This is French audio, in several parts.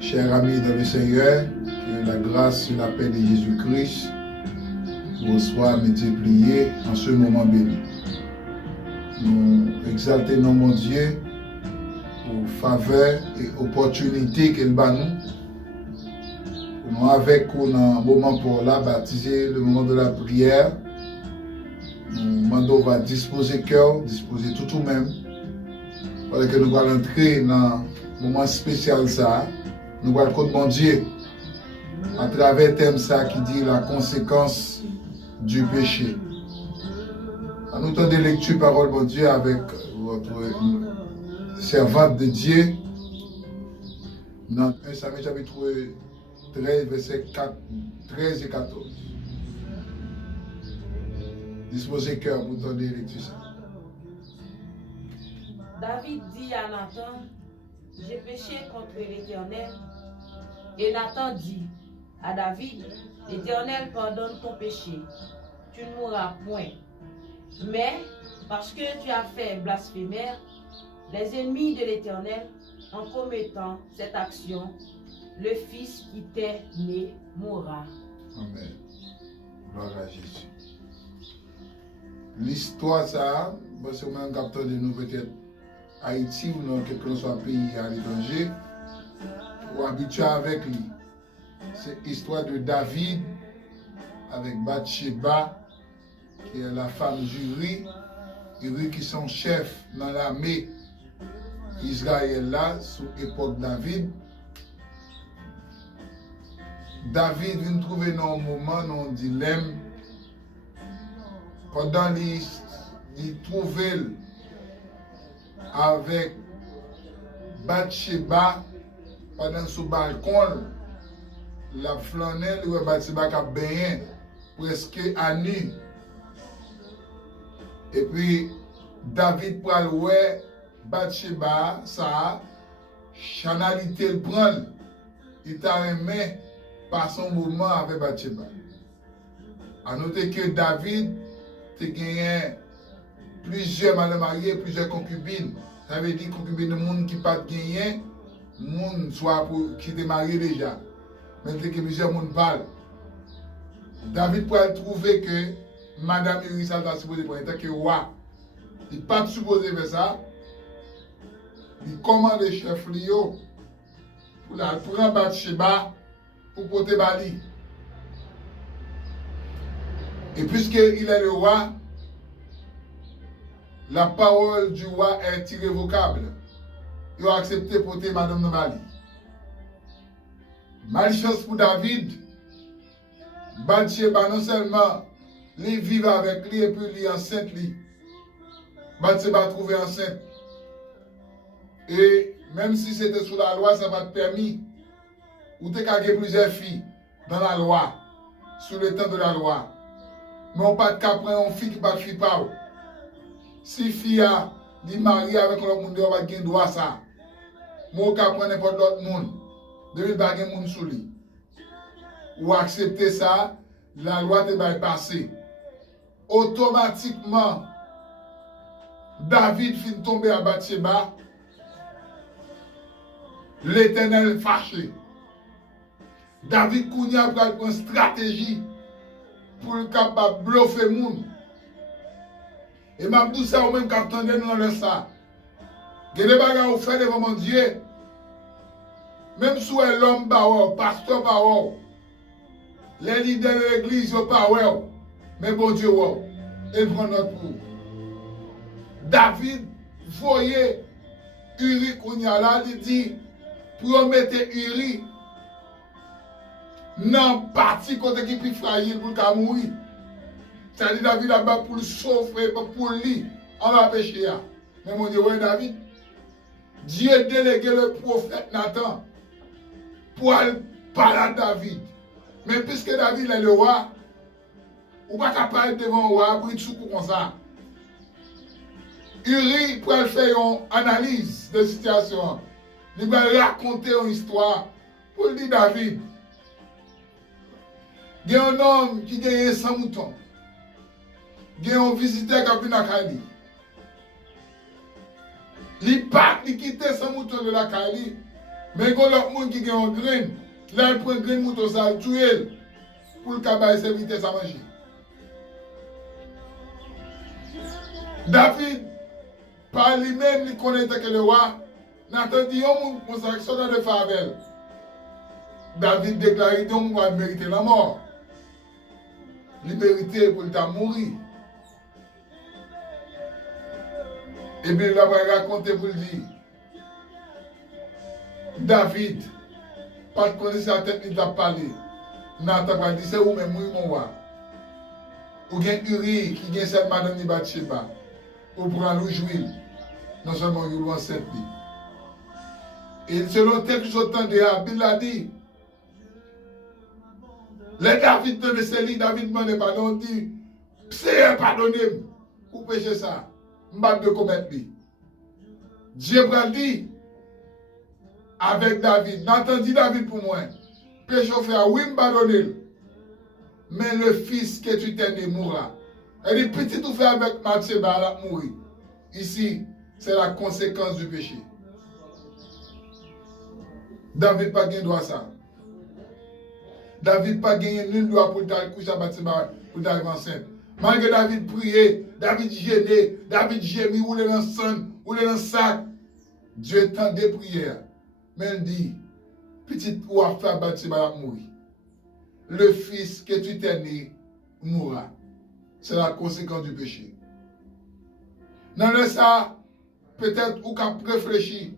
Chers amis dans le Seigneur, que la grâce et la paix de Jésus-Christ vous soient multipliées en ce moment béni. Nous exaltons mon Dieu pour faveur et opportunité qu'il bat nous. Nous avec nous un moment pour la baptiser, le moment de la prière. Nous demandons va disposer cœur, disposer tout même. Parce que nous allons entrer dans un moment spécial ça. Nous allons connaître mon Dieu à travers le thème ça qui dit la conséquence du péché. Nous temps de lecture parole de Dieu avec votre servante de Dieu dans 1 Samuel chapitre 13 verset 13 et 14. Disposez cœur pour entendre lecture ça. David dit à Nathan, j'ai péché contre l'Éternel. Et Nathan dit à David, l'Éternel pardonne ton péché, tu ne mourras point. Mais parce que tu as fait blasphémère, les ennemis de l'Éternel, en commettant cette action, le fils qui t'est né mourra. Amen. Gloire à Jésus. L'histoire, ça, c'est un capteur de nous, peut-être Haïti ou dans quel que soit pays à l'étranger, ou habitué avec lui. C'est l'histoire de David avec Bathsheba, qui est la femme d'Uri, Uri qui sont chefs dans l'armée Israël là, sous l'époque David. David vient trouver dans un moment, dans un dilemme, pendant qu'il trouvait avec Bathsheba, pendant ce balcon, la flanelle, où Bathsheba a baigné presque à nu. Et puis, David pral ouais Bathsheba, ça, chanalité le prend, il t'a aimé par son moment avec Bathsheba. A noter que David a gagné plusieurs madame mariées, plusieurs concubines. Ça veut dire concubines de monde qui pas gagné, monde soit pour qui est marié déjà. Mais que plusieurs monde parlent. David pourrait trouver que madame Irisa va supposer pour être que roi. Il n'est pas supposé faire ça. Il commande le chef Lio pour la prendre Bathsheba pour porter Bali. Et puisqu'il est le roi, la parole du roi est irrévocable. Il a accepté de porter madame de Bali. Malchance pour David, Bathsheba non seulement lui vivre avec lui et puis lui enceinte lui. Bathsheba trouvé enceinte. Et même si c'était sous la loi, ça va te permis. Ou tu as plusieurs filles dans la loi, sous le temps de la loi. Mais on pas de cas prendre une fille qui pas de fille pas. Si fille a dit mariée avec l'autre monde, on va gagner droit ça. Moi, on peut prendre n'importe l'autre monde. Devez pas gagner monde sous lui. Ou accepter ça, la loi te va passer. Automatiquement, David finit tomber à Bathsheba. L'Éternel fâché. David Kounia prend une stratégie pour le capable de bluffer les gens. Et m'a dit ça au même quand on est dans le ça. Il y a des bagages à faire devant mon Dieu. Même si l'homme le pasteur les leaders de l'église pas mais bon Dieu, il prend notre pour. David voyait Uri Kounia il dit, pour mettre Uri dans le parti côté qui peut fragile pour mourir. C'est-à-dire David a battu pour le sauver, pour lui, on va pécher. Mais mon Dieu, ouais David, Dieu délégué le prophète Nathan pour aller parler à David. Mais puisque David est le roi, ou pas capable devant le roi, pour être sous comme ça. Uri pour faire une analyse de situation. Il va raconter une histoire pour dire David. Il y a un homme qui a 100 moutons. Il y a un visiteur qui a venu à Kali. Il quitte son mouton de la Cali. Mais quand l'autre monde qui a un grain, là il prend un grain mouton, ça le tue pour le cabane serviteur à manger. David, par lui-même, il connaît que le roi. Nathan dit, on consacration dans le Favel. David déclare, on va mériter la mort. Il méritait pour le mourir. Et bien, il va raconter pour le dire. David, pas de connaissance à tête, il t'a parlé. Nathan va dire, c'est où même mourir mon roi. Ou bien Uri qui vient cette madame de Bathsheba. Ou prend le jouir. Non seulement il va enceinte. Et selon tel chose de Abel a dit, les David de Céline, David demande pardon, dit, c'est pardonnez-moi pour pécher ça. Je ne vais pas commettre. Dieu va dire, avec David, n'entendez David pour moi, péché au frère, oui, je vais pardonner. Mais le fils que tu t'es né mourra. Elle dit, petit tout fait avec Bathsheba, elle a mouru. Ici, c'est la conséquence du péché. David n'a pas gagné droit à ça. David n'a pas gagné nul droit pour coucher à Bathsheba pour arriver enceinte. Malgré David prier, David gêné, David gémit, roulé dans le sang, roulé dans le sac. Dieu tendait prière. Mais il dit, petit ou à faire Bathsheba a mourir. Le fils que tu t'es né mourra. C'est la conséquence du péché. Dans le ça, peut-être ou qu'à réfléchir.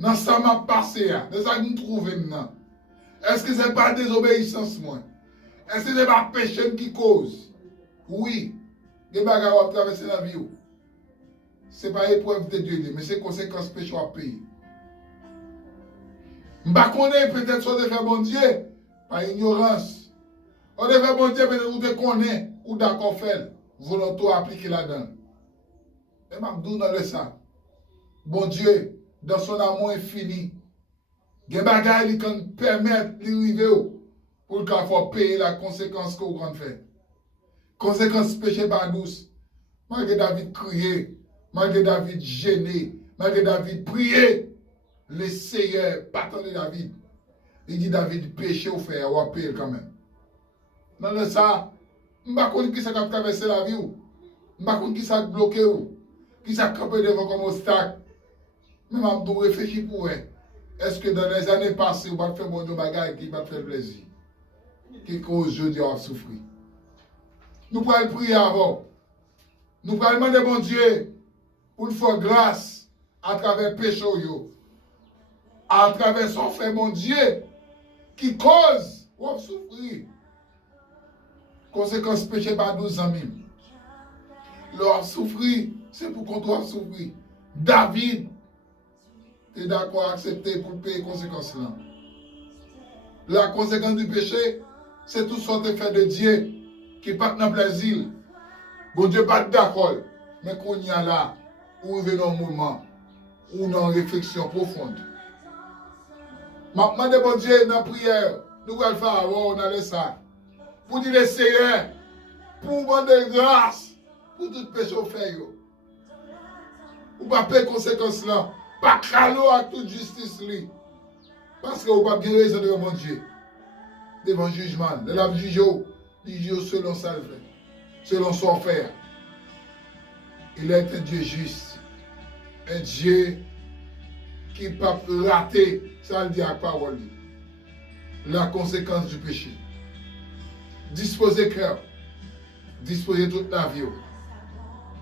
Dans ça m'a passé, dans ça que nous trouvons maintenant. Est-ce que ce n'est pas désobéissance, moi? Est-ce que ce n'est pas péché qui cause? Oui, les bagarres à traverser la vie. Ce n'est pas épreuve de Dieu, mais c'est conséquence péché à payer. Je ne sais pas peut-être soit de faire bon Dieu, par ignorance. On devait faire bon Dieu, peut-être ou de connaître, ou d'accord faire, volontaire appliquer là-dedans. Et je dis dans le ça. Bon Dieu, dans son amour infini, il y a des bagages qui permettent d'arriver pour qu'il faut payer la conséquence que vous avez fait. Conséquence péché pas douce. Malgré David crier, malgré David gêné, malgré David prier, le Seigneur partant de David. Il dit David péché au fait, on va payer quand même. Dans le ça, je ne sais pas qui ça a traversé la vie, je ne sais pas qui ça a bloqué, qui ça a campé devant comme obstacle. Mais je dois réfléchir pour eux. Est-ce que dans les années passées, on va faire bon de bagaille qui va faire plaisir? Qui cause aujourd'hui à souffrir? Nous pouvons prier avant. Nous pouvons demander bon Dieu pour nous faire grâce à travers le péché, à travers son fait, mon Dieu, qui cause ou souffrir. Conséquence péché par 12 ans même. Leur souffrir, c'est pour qu'on doit souffrir. David est d'accord à accepter pour payer les conséquences là. La conséquence du péché, c'est tout sorte de fait de Dieu qui part dans le plaisir. Bon Dieu pas d'accord, mais qu'on y a là, où il vient un moment, où on a une réflexion profonde. Maintenant, bon Dieu, dans la prière, nous allons faire avant, on a laissé ça. Pour dire le Seigneur, pour demander grâce, pour tout péché au fait. Ou pas payer conséquences là. Pas calo à toute justice li. Parce que vous pas bien raison devant mon Dieu. Devant le jugement. De la juge selon sa fait. Selon son faire. Il est un Dieu juste. Un Dieu qui ne peut pas rater. Ça le dit à la parole. La conséquence du péché. Disposer cœur. Disposer toute la vie.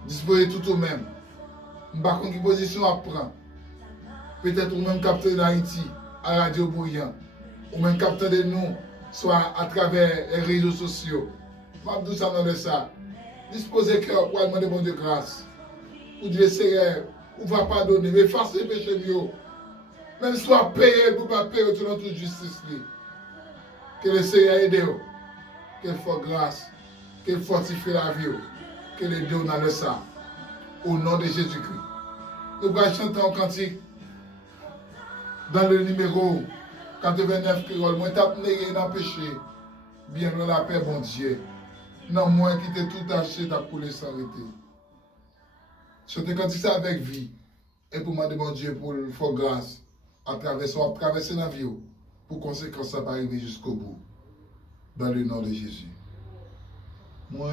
Disposer tout au même. Par contre, quelle position à prendre. Peut-être ou même capteur d'Haïti à Radio Bouillant, ou même capteur de nous, soit à travers les réseaux sociaux. Je ça dans ça. Disposez cœur pour demander bon Dieu grâce. Pour dire Seigneur, on ne va pas donner, mais face les péchés mieux. Même soit payé pour ne pas payer selon toute justice. Que le Seigneur aide, qu'il fasse grâce, qu'il fortifie la vie, qu'il aide dans le sang. Au nom de Jésus-Christ. Nous allons chanter un cantique. Dans le numéro 89 créole, moi t'as négué dans le péché, bien dans la paix, bon Dieu. Non, moi qui t'ai tout acheté, t'as coulé sans arrêter. Chantez quand ça avec vie. Et pour demander mon Dieu pour le faire grâce à traverser la vie. Pour conséquence, ça va arriver jusqu'au bout. Dans le nom de Jésus. Moi,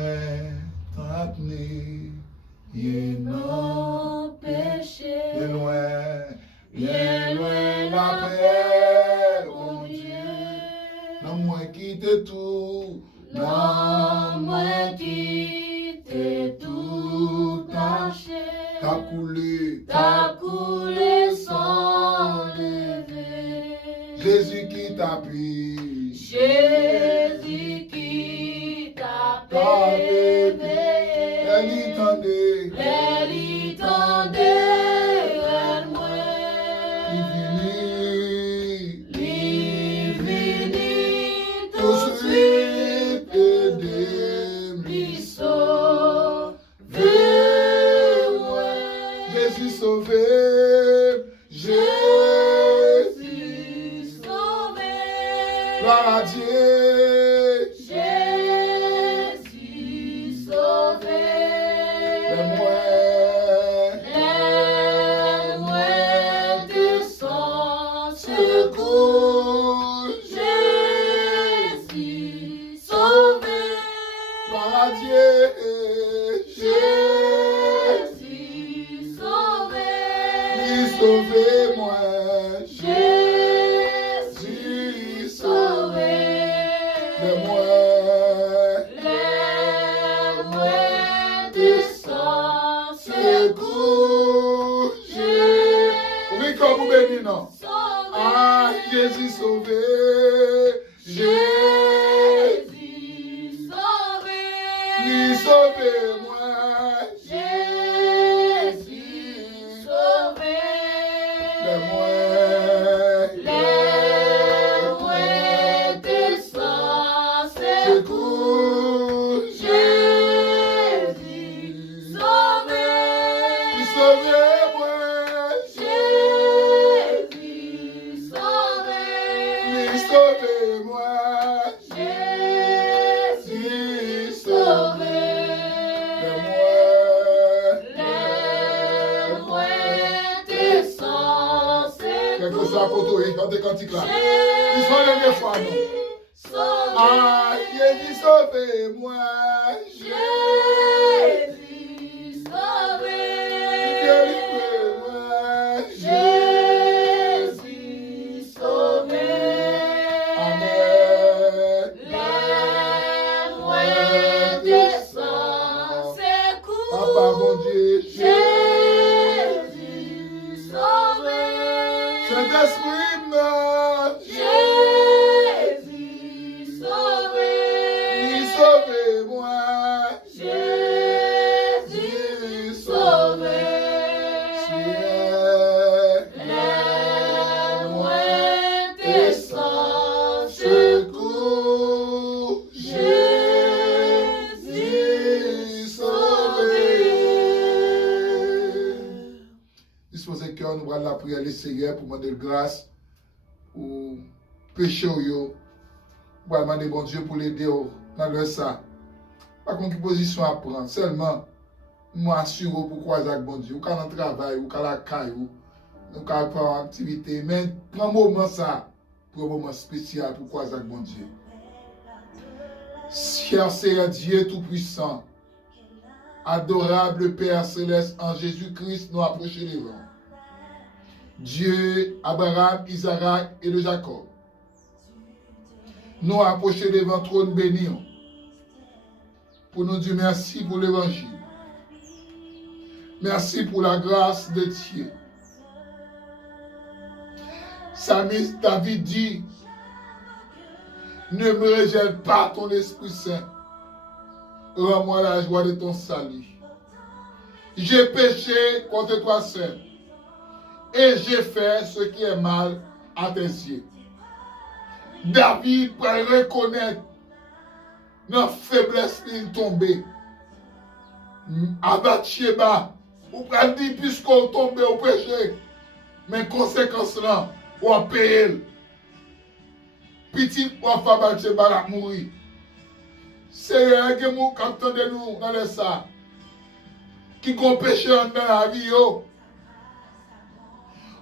t'as tenu, non péché, bien loin la paix, mon Dieu. Non, moi quitte tout, non moi quitte tout taché, t'as coulé sans lever. Jésus qui t'a pris, Jésus qui t'a élevé, elle tendait, elle tendait à moi. il Vini tout tout de de suite suite aider, lui sauver moi. Jésus sauvé, Jésus Sauvé, gloire à Dieu, Jésus sauvé. moi De son secours, Jésus sauvé, gloire à Dieu, Jésus sauvé, sauvé moi, Jésus sauvé, moi, l'aime de son secours, oui, comme vous bénissez, non? Ah, Jésus sauvé, Jésus sauvé, sauvé moi, Jésus sauvé, moi, l'aime de son secours, secours, Jésus sauvé, sauvé moi, Jésus sauvé, sauvé moi, Jésus sauvé, moi, l'aime de son quelque chose à secours, côté, quand t'es cantique là. Ils sont les deux fois, non? sauvé, Ah, Jésus sauvé moi, Jésus sauvé, délivré moi, Jésus sauvé, Amen. l'aime de son secours, Papa, mon Dieu, Jésus sauvé, Saint-Esprit, non, Jésus sauvé, sauvé moi, Jésus sauvé, l'aime de son secours, secours, Jésus sauvé. Disposez cœur, nous allons la prière le Seigneur pour demander grâce pour péché. Nous allons demander bon Dieu pour l'aider dans le ça. Pas contre position à prendre, seulement nous assurer pour croiser avec bon Dieu. Ou quand on travaille, ou quand la caille, ou quand on fait une activité, mais prends un moment ça pour un moment spécial pour croiser avec bon Dieu. Cher Seigneur Dieu Tout-Puissant, adorable Père Céleste, en Jésus-Christ, nous approchons devant. Dieu, Abraham, Isaac et de Jacob. Nous approchons devant trône béni. Pour nous dire merci pour l'évangile. Merci pour la grâce de Dieu. Psalmiste David dit, ne me rejette pas ton Esprit Saint. Rends-moi la joie de ton salut. J'ai péché contre toi seul. Et j'ai fait ce qui est mal à tes yeux. David peut reconnaître notre faiblesse in tombée. À Bathsheba, ou peut dire puisqu'on tombe au péché, mais conséquence là, on a payé. Petit ou femme Bathsheba a mouru. C'est un qui nous de nous dans les ça. Qui ont péché dans la vie,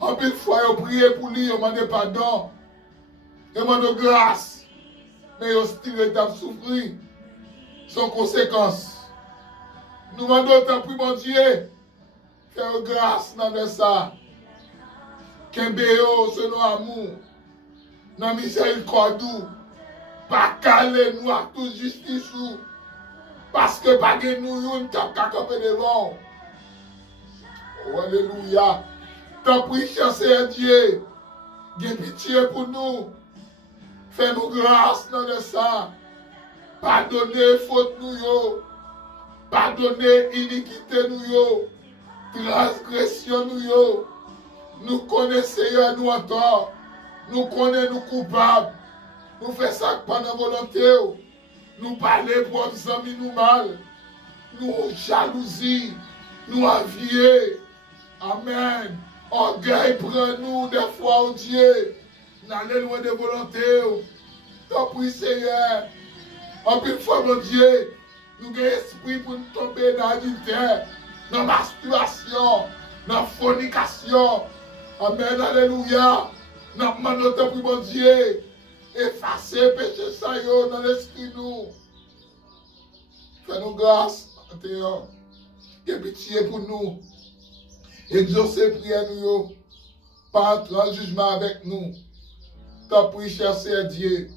En pile fois, ils ont prié pour lui, ils ont demandé pardon. Ils ont demandé grâce. Mais ils ont still souffert. Sans conséquence. Nous demandons autant pour mon Dieu. Faire grâce dans ça. Qu'un béo, c'est nos amour. Dans miséricorde. Pas caler nous à toute justice. Parce que pas de nous, on t'a camper devant. Oh, alléluia. T'as pris chercher Dieu. J'ai pitié pour nous. Fais-nous grâce dans le sang. Pardonnez faute nous yo. Pardonnez iniquité nous yo. Transgression nous yo. Nous connaissons nous en tort. Nous connaissons nous coupables. Nous faisons ça pendant volonté. Nous parlons pour nos amis nous mal. Nous jalousie. Nous envier. Amen. Orgueil prend nous des fois au Dieu. N'allez loin de volonté. T'en prie Seigneur. En plus fois mon Dieu. Nous avons esprit pour nous tomber dans l'adultère. Dans la masturbation. Dans la fornication. Amen. Alléluia. Nous demandons ton prix mon Dieu. Effacer péché ça yo dans l'esprit nous. Fais-nous grâce. Et pitié pour nous. Exaucez prière nous. Pas entrer en jugement avec nous. T'as pris chercher Dieu.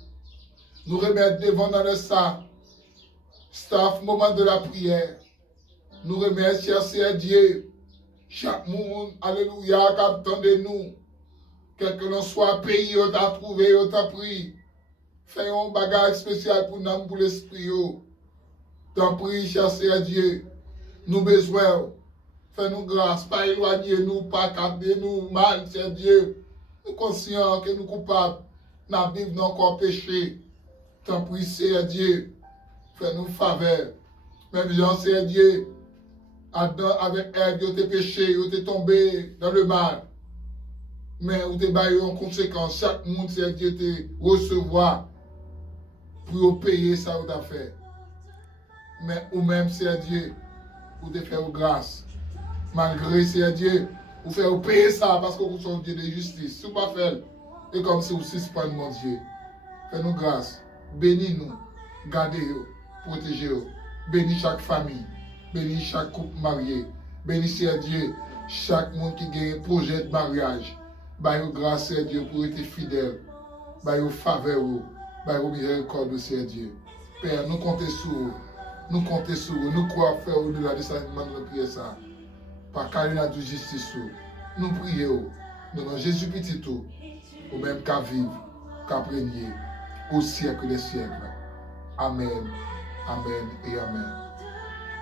Nous remettre devant dans le sang. Staff moment de la prière. Nous remettre chercher Dieu. Chaque monde, alléluia, qui attend de nous. Quel que l'on soit pays, on t'a trouvé, on t'a pris. Fais un bagage spécial pour nous, pour l'esprit. T'as pris chercher Dieu. Nous besoin. Fais-nous grâce, pas éloigner nous, pas garder nous mal, c'est Dieu. Nous conscients que nous coupables, nous vivons dans encore péché. T'en prie, c'est Dieu. Fais-nous faveur. Même Jean, c'est Dieu. Adam, avec Ève, ils ont péché, ils ont tombé dans le mal. Mais ils ont baillé en conséquence. Chaque monde, c'est Dieu, te recevoir pour payer ça, vous avez fait. Mais ou même, c'est Dieu, pour te faire grâce. Malgré c'est Dieu, vous faites payer ça parce que vous êtes Dieu de justice. Si vous ne pas faire, et comme si vous suspendez mon Dieu. Faites-nous grâce. Bénis-nous. Gardez-nous. Protégez-nous. Bénis chaque famille. Bénis chaque couple marié. Bénis Dieu chaque monde qui a un projet de mariage. Baillez grâce à Dieu pour être fidèle. Baillez faveur. Baillez miséricorde de Dieu. Père, nous comptons sur vous. Nous comptons sur vous. Nous croyons faire au-delà de ça. Nous prions ça. Par carina de justice, nous prions, nous dans Jésus petit tout, au même qu'à vivre, qu'à régner, au siècle des siècles. Amen, amen et amen.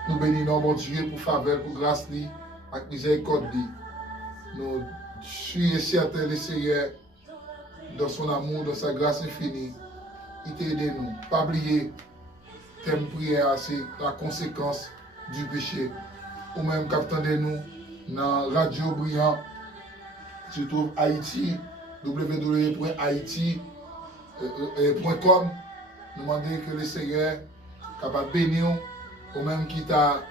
Nous bénissons mon Dieu pour faveur, pour grâce, avec miséricorde. Nous sommes certains les Seigneur, dans son amour, dans sa grâce infinie, il t'a aidé nous. Pas oublier, thème prière, c'est la conséquence du péché. Ou même qu'attendez nous dans Radio Brillant, surtout Haïti, www.haïti.com. Nous demandons que le Seigneur capable de bénir, ou même qui t'a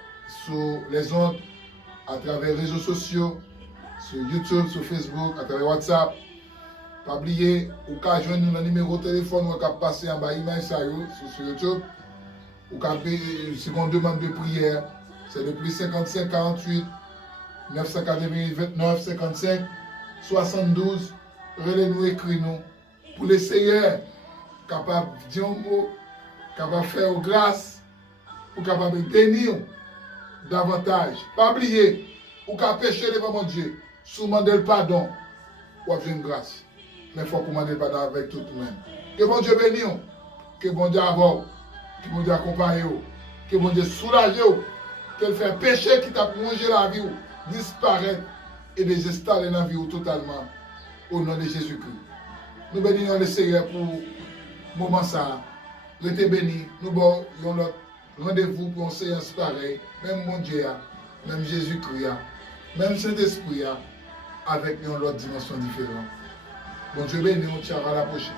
sur les ondes, à travers les réseaux sociaux, sur YouTube, sur Facebook, à travers WhatsApp. Pas oublier, ou qu'à joindre nous dans le numéro de téléphone, ou qu'à passer en bas email sur YouTube, ou qu'à si on demande de prière. C'est le plus 55 48 988 29 55 72. Relais-nous, écris-nous. Pour les Seigneurs, capable de dire un mot, capable de faire grâce, pour capable de bénir davantage. Pas oublier, ou qu'à pécher devant mon Dieu, sous demander le pardon, ou avoir une grâce. Mais il faut demander le pardon avec tout le monde. Que bon Dieu bénisse, que bon Dieu avance, que bon Dieu accompagne, que bon Dieu soulage. Qu'elle fait péché qui t'a mangé la vie, disparaître et les installer dans la vie totalement au nom de Jésus-Christ. Nous bénissons le Seigneur pour le moment ça. Restez bénis. Nous avons notre rendez-vous pour une séance pareille. Même mon Dieu, même Jésus-Christ, même Saint-Esprit, avec une autre dimension différente. Bon Dieu béni, on tient à la prochaine.